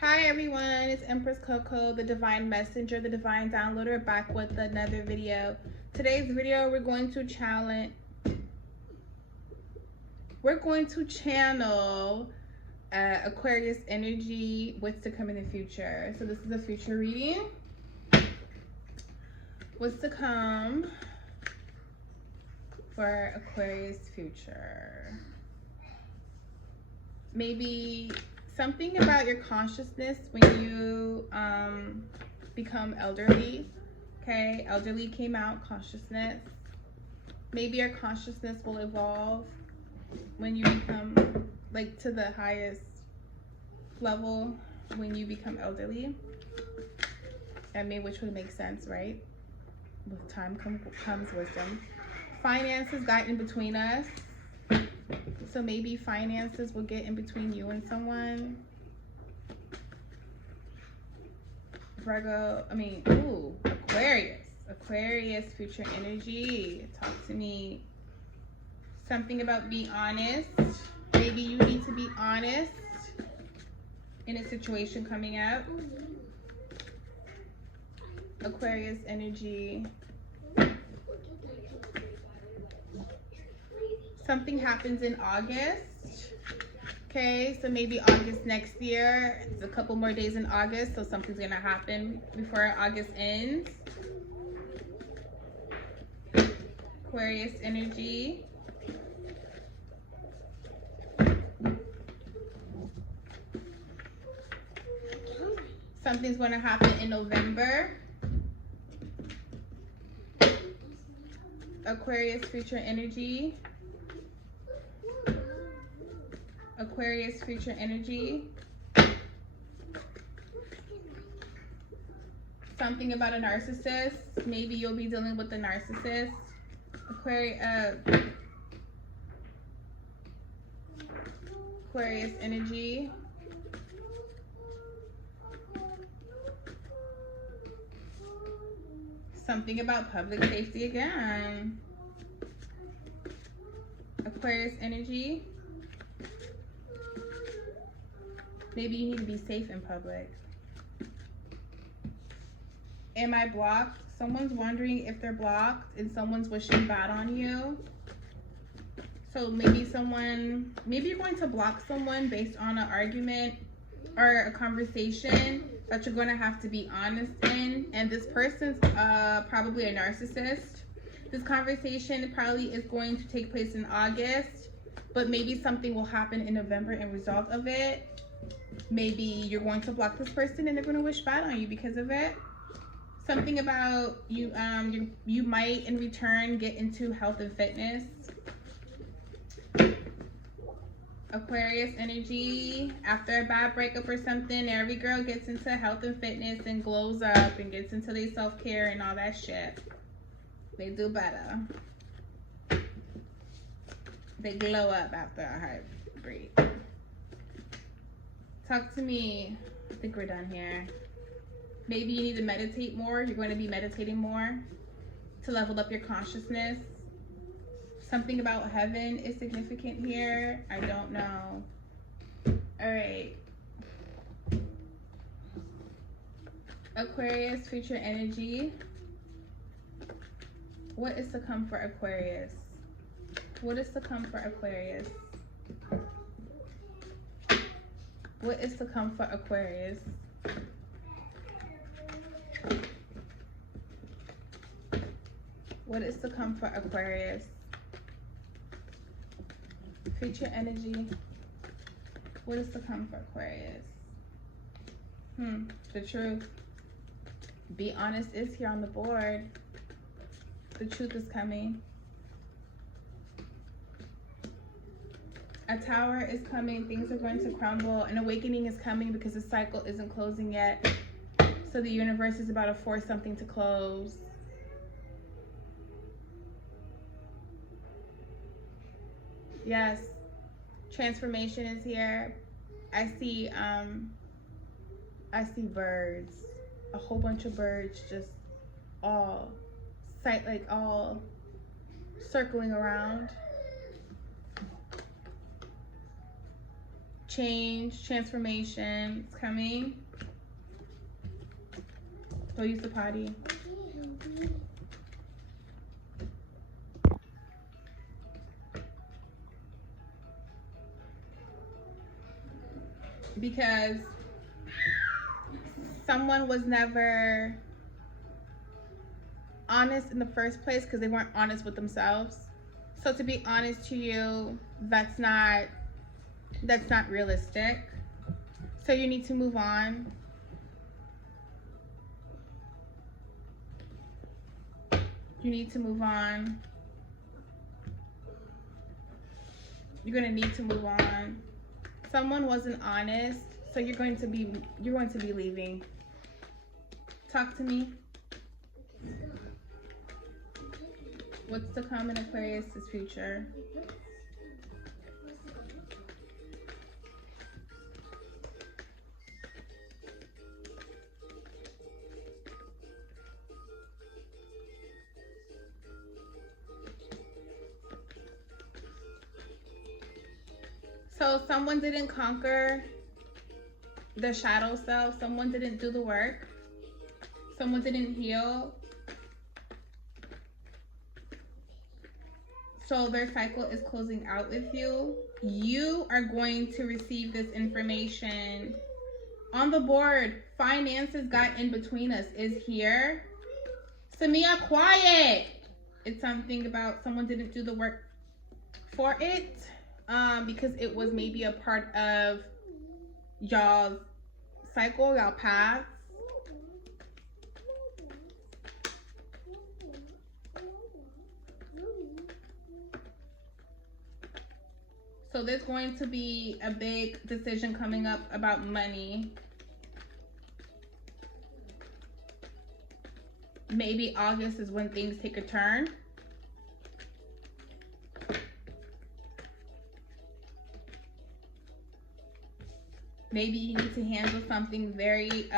Hi everyone, it's Empress Coco, the Divine Messenger, the Divine Downloader, back with another video. Today's video, we're going to channel Aquarius energy, what's to come in the future. So this is a future reading. What's to come for Aquarius future? Maybe something about your consciousness when you become elderly. Okay, elderly came out, consciousness. Maybe your consciousness will evolve when you become like to the highest level when you become elderly. Which would make sense, right? With time comes wisdom. Finances got in between us. So maybe finances will get in between you and someone. Aquarius. Aquarius, future energy. Talk to me. Something about being honest. Maybe you need to be honest in a situation coming up. Aquarius energy. Something happens in August. Okay, so maybe August next year. It's a couple more days in August, so something's gonna happen before August ends. Aquarius energy. Something's gonna happen in November. Aquarius future energy. Aquarius future energy. Something about a narcissist. Maybe you'll be dealing with a narcissist. Aquarius energy. Something about public safety again. Aquarius energy. Maybe you need to be safe in public. Am I blocked? Someone's wondering if they're blocked and someone's wishing bad on you. So maybe you're going to block someone based on an argument or a conversation that you're going to have to be honest in. And this person's probably a narcissist. This conversation probably is going to take place in August, but maybe something will happen in November in result of it. Maybe you're going to block this person and they're going to wish bad on you because of it. Something about you might in return get into health and fitness. Aquarius energy. After a bad breakup or something, every girl gets into health and fitness and glows up and gets into their self-care and all that shit. They do better. They glow up after a heartbreak. Talk to me. I think we're done here. Maybe you need to meditate more. You're going to be meditating more to level up your consciousness. Something about heaven is significant here. I don't know. All right. Aquarius, future energy. What is to come for Aquarius? What is to come for Aquarius? What is to come for Aquarius? What is to come for Aquarius? Future energy. What is to come for Aquarius? The truth. Be honest is here on the board. The truth is coming. A tower is coming. Things are going to crumble. An awakening is coming because the cycle isn't closing yet. So the universe is about to force something to close. Yes. Transformation is here. I see birds. A whole bunch of birds just all circling around. change, transformation. It's coming. Go use the potty. Because someone was never honest in the first place because they weren't honest with themselves. So to be honest to you, that's not realistic. So you need to move on. You need to move on. You're gonna need to move on. Someone wasn't honest, so you're going to be leaving. Talk to me. What's to come in Aquarius' future? So someone didn't conquer the shadow self. Someone didn't do the work. Someone didn't heal. So their cycle is closing out with you. You are going to receive this information on the board. Finances got in between us is here. Samia, quiet. It's something about someone didn't do the work for it. Because it was maybe a part of y'all's cycle, y'all paths. So there's going to be a big decision coming up about money. Maybe August is when things take a turn. Maybe you need to handle something very,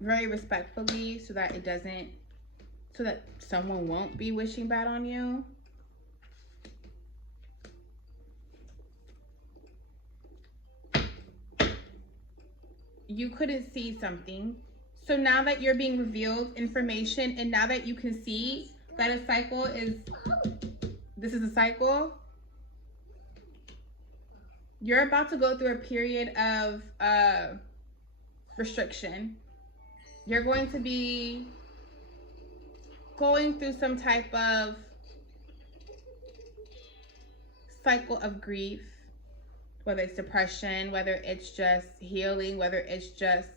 very respectfully so that someone won't be wishing bad on you. You couldn't see something. So now that you're being revealed information and now that you can see that a cycle is, this is a cycle, you're about to go through a period of restriction. You're going to be going through some type of cycle of grief, whether it's depression, whether it's just healing, whether it's just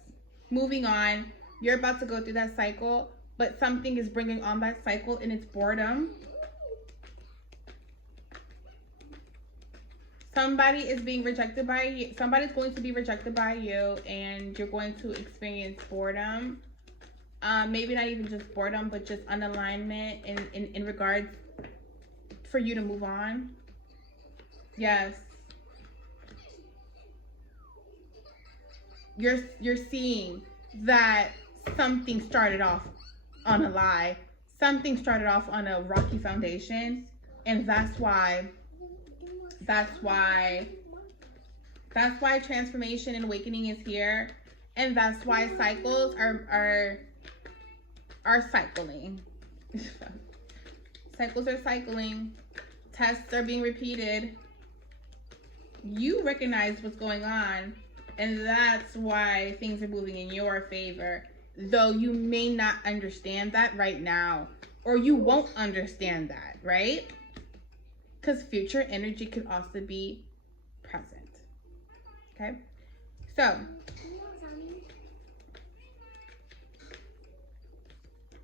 moving on. You're about to go through that cycle, but something is bringing on that cycle and it's boredom. Somebody is being rejected by you. Somebody's going to be rejected by you and you're going to experience boredom. Maybe not even just boredom, but just unalignment in regards for you to move on. Yes. You're seeing that something started off on a lie. Something started off on a rocky foundation. And that's why transformation and awakening is here. And that's why cycles are cycling. Cycles are cycling. Tests are being repeated. You recognize what's going on, and that's why things are moving in your favor. Though you may not understand that right now, or you won't understand that, right? Because future energy could also be present. Okay? So,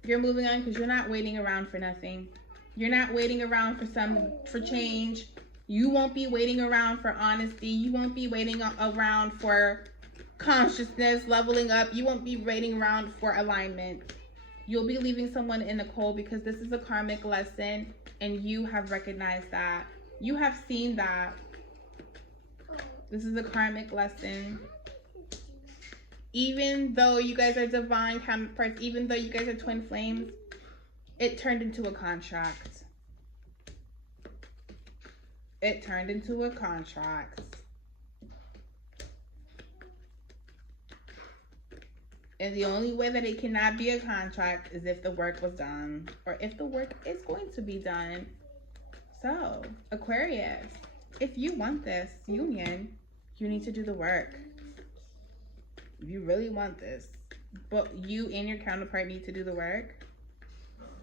you're moving on because you're not waiting around for nothing. You're not waiting around for change. You won't be waiting around for honesty. You won't be waiting around for consciousness, leveling up. You won't be waiting around for alignment. You'll be leaving someone in the cold because this is a karmic lesson and you have recognized that. You have seen that. This is a karmic lesson. Even though you guys are divine counterparts, even though you guys are twin flames, it turned into a contract. It turned into a contract. And the only way that it cannot be a contract is if the work was done, or if the work is going to be done. So, Aquarius, if you want this union, you need to do the work. You really want this. But you and your counterpart need to do the work,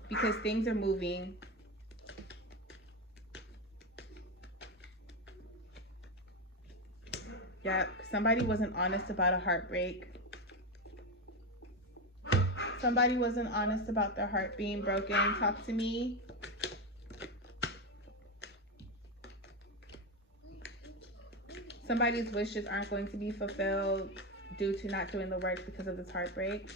because things are moving. Yep, somebody wasn't honest about a heartbreak. Somebody wasn't honest about their heart being broken. Talk to me. Somebody's wishes aren't going to be fulfilled due to not doing the work because of this heartbreak.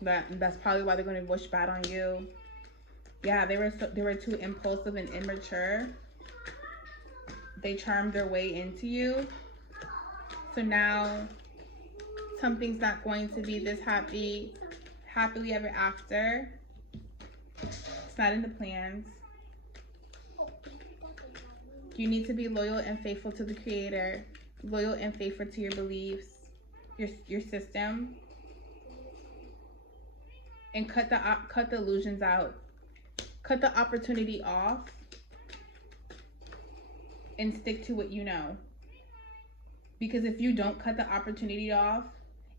That's probably why they're going to wish bad on you. Yeah, they were too impulsive and immature. They charmed their way into you. So now something's not going to be this happily ever after. It's not in the plans. You need to be loyal and faithful to the Creator, loyal and faithful to your beliefs, your system, and cut the illusions out. Cut the opportunity off and stick to what you know. Because if you don't cut the opportunity off,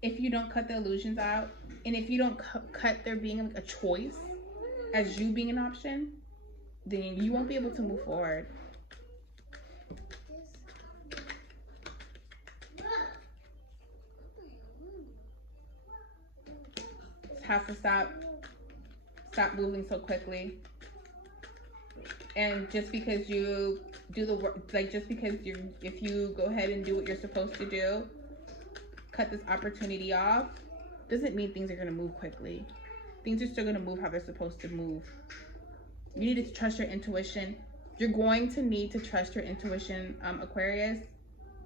if you don't cut the illusions out, and if you don't cut there being a choice as you being an option, then you won't be able to move forward. Just have to stop moving so quickly. And just because you do the work, like just because if you go ahead and do what you're supposed to do, cut this opportunity off, doesn't mean things are going to move quickly. Things are still going to move how they're supposed to move. You need to trust your intuition. You're going to need to trust your intuition, Aquarius.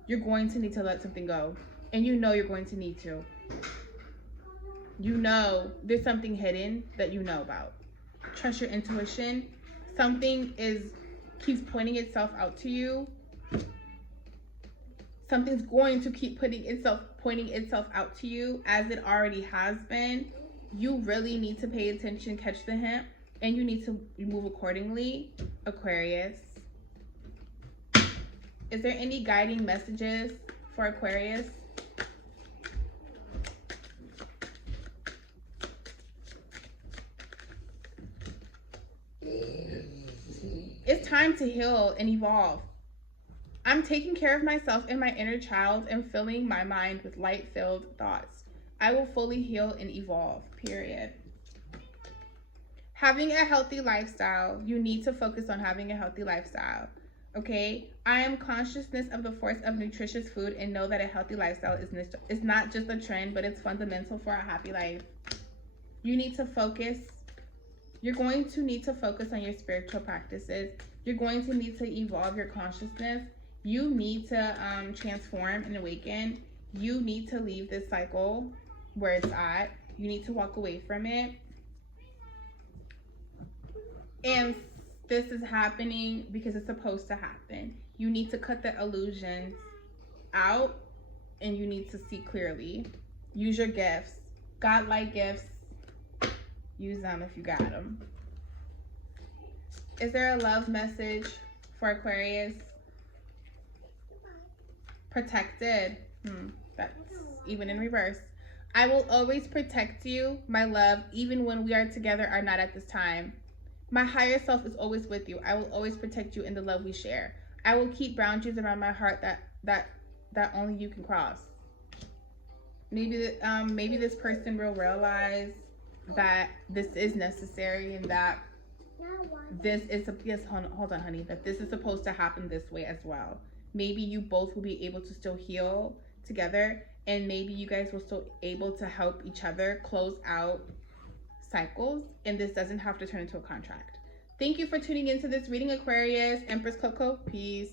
You're going to need to let something go. And you know you're going to need to. You know there's something hidden that you know about. Trust your intuition. Something keeps pointing itself out to you. Something's going to keep pointing itself out to you, as it already has been. You really need to pay attention, catch the hint, and you need to move accordingly, Aquarius. Is there any guiding messages for Aquarius? It's time to heal and evolve. I'm taking care of myself and my inner child and filling my mind with light-filled thoughts. I will fully heal and evolve, period. Having a healthy lifestyle. You need to focus on having a healthy lifestyle, okay? I am consciousness of the force of nutritious food and know that a healthy lifestyle is not just a trend, but it's fundamental for a happy life. You need to focus. You're going to need to focus on your spiritual practices. You're going to need to evolve your consciousness. You need to transform and awaken. You need to leave this cycle where it's at. You need to walk away from it. And this is happening because it's supposed to happen. You need to cut the illusions out and you need to see clearly. Use your gifts. God-like gifts. Use them if you got them. Is there a love message for Aquarius? Protected. That's even in reverse. I will always protect you, my love, even when we are together or not at this time. My higher self is always with you. I will always protect you in the love we share. I will keep boundaries around my heart that only you can cross. Maybe this person will realize that this is necessary and that this is hold on, honey, that this is supposed to happen this way as well. Maybe you both will be able to still heal together, and maybe you guys will still able to help each other close out cycles, and this doesn't have to turn into a contract. Thank you for tuning into this reading, Aquarius. Empress Coco, peace.